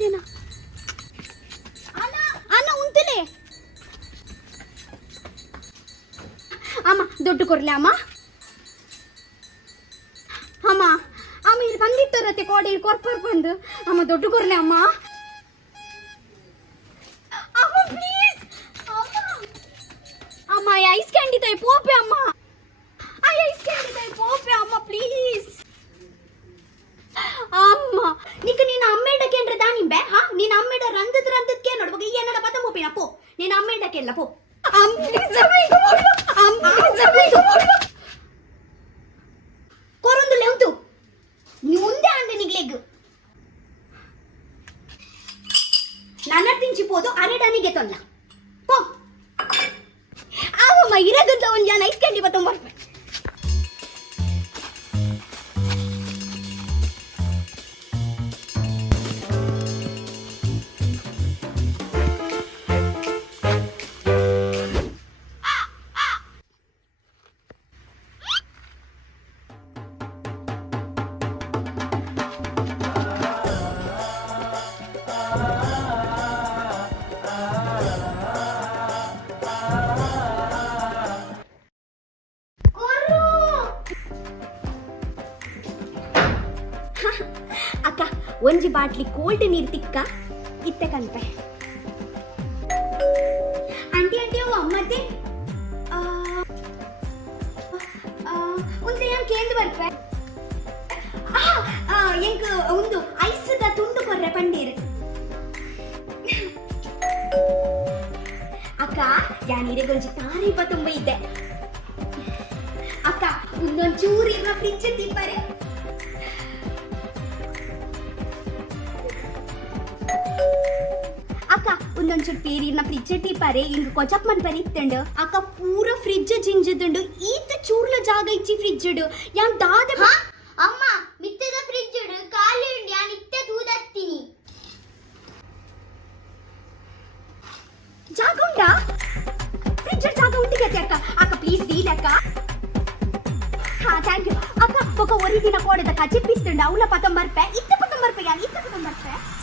ಇತ್ತೇನಾ ಅಣ್ಣ ಉಂತಲೇ ಅಮ್ಮ ದುಡ್ಡು ಕೊಡ್ಲೆ ಅಮ್ಮ ಅಮ್ಮ ಅಮ್ಮ ಇಲ್ಲಿ ಬಂದಿಟ್ಟರತ್ತೆ ಕೋಡಿ ಕೊರ್ಪರ್ ಬಂದು ಅಮ್ಮ ದುಡ್ಡು ಕೊಡ್ಲೆ ಅಮ್ಮ ಅಮ್ಮ ಪ್ಲೀಸ್ ಅಮ್ಮ ಐಸ್ ಕ್ಯಾಂಡಿ ತಾಯಿ ಪೋಪೆ ಅಮ್ಮ ಐಸ್ ಕ್ಯಾಂಡಿ ತಾಯಿ ಪೋಪೆ ಅಮ್ಮ ಪ್ಲೀಸ್ ಅಮ್ಮ ನಿಕ್ಕ ನೀನು ಅಮ್ಮೇಡಕ್ಕೆ ಅಂದ್ರೆ ದಾನಿಂಬೆ ಹಾ ನೀನು ಅಮ್ಮೇಡ ರಂದಕ್ಕೆ ನೋಡ್ಬೇಕು ಈ ಏನಡ ಪದ ಮೋಪಿನ ಪೋ ನೀನು ಅಮ್ಮೇಡಕ್ಕೆ ಎಲ್ಲ ಪೋ ಕೊರೊಂದು ಲೆಂತು ನೀ ಮುಂದೆ ಅಂಡೆ ನಿಗ್ಲೆಗ್ ನನ್ನ ತಿಂಚಿಪೋದು ಅರೆಡನಿಗೆ ತೊಲ್ಲ ಪೋ ಅವಮ್ಮ ಇರಗಂತ ಒಂದು ಜನ ಐಸ್ ಕ್ಯಾಂಡಿ ಬತ್ತೊಂಬರ್ಬೇಕು ಅಕ್ಕ ಒಂಜಿ ಬಾಟ್ಲಿ ಕೋಲ್ಡ್ ನೀರು ತಿಕ್ಕ ಇತ್ತೆ ಕಲ್ಪೆ ಆಂಟಿ ಅವು ಅಮ್ಮತ್ತೆ ಒಂದು ಏನು ಕೇಂದ್ರ ಬರ್ಪೆ ಎಂಕ್ ಒಂದು ಐಸ್ದ ತುಂಡು ಕೊರ್ರೆ ಪಂಡೀರ್ ಅಕ್ಕ ಯಾನಿರೆ ಗೊಂಚಿ ತಾರಿ ತುಂಬ ಇದ್ದೆ ಅಕ್ಕ ಒಂದೊಂದು ಚೂರಿನ ಫ್ರಿಜ್ ತಿಪ್ಪರೆ ಅಕ್ಕ ಒಂದೊಂಚೂರು ಪೇರಿನ ಫ್ರಿಜ್ ಟಿಪಾರೆ ಇಂಗ ಕೊಚಪ್ ಮನ್ಪರೆ ಇತ್ತಂಡು ಅಕ್ಕ ಪೂರ ಫ್ರಿಜ್ ಜಿಂಜದುಂಡು ಈತ ಚೂರ್ಲ ಜಾಗ ಇಚ್ಚಿ ಫ್ರಿಜ್ ಯಾನ್ ದಾದ ಅಮ್ಮ ಮಿತ್ತದ ಫ್ರಿಜ್ ಖಾಲಿ ಉಂಡು ಯಾನ್ ಇತ್ತೆ ತೂದತ್ತೀನಿ ಜಾಗ ಉಂಡಾ ಫ್ರಿಜ್ ಜಾಗ ಉಂಟಿಗತ್ತೆ ಅಕ್ಕ ಅಕ್ಕ ಪ್ಲೀಸ್ ಡೀಲ್ ಅಕ್ಕ ಹಾ ಥ್ಯಾಂಕ್ ಯು ಅಕ್ಕ ಒಕ್ಕ ಒರಿ ದಿನ ಕೋಡದ ಕಚಿಪ್ಪಿಸ್ತುಂಡು ಅವಳ 19 ರೂಪಾಯಿ ಇತ್ತ 19 ರೂಪಾಯಿ ಯಾನ್ ಇತ್ತ 19 ರೂಪಾಯಿ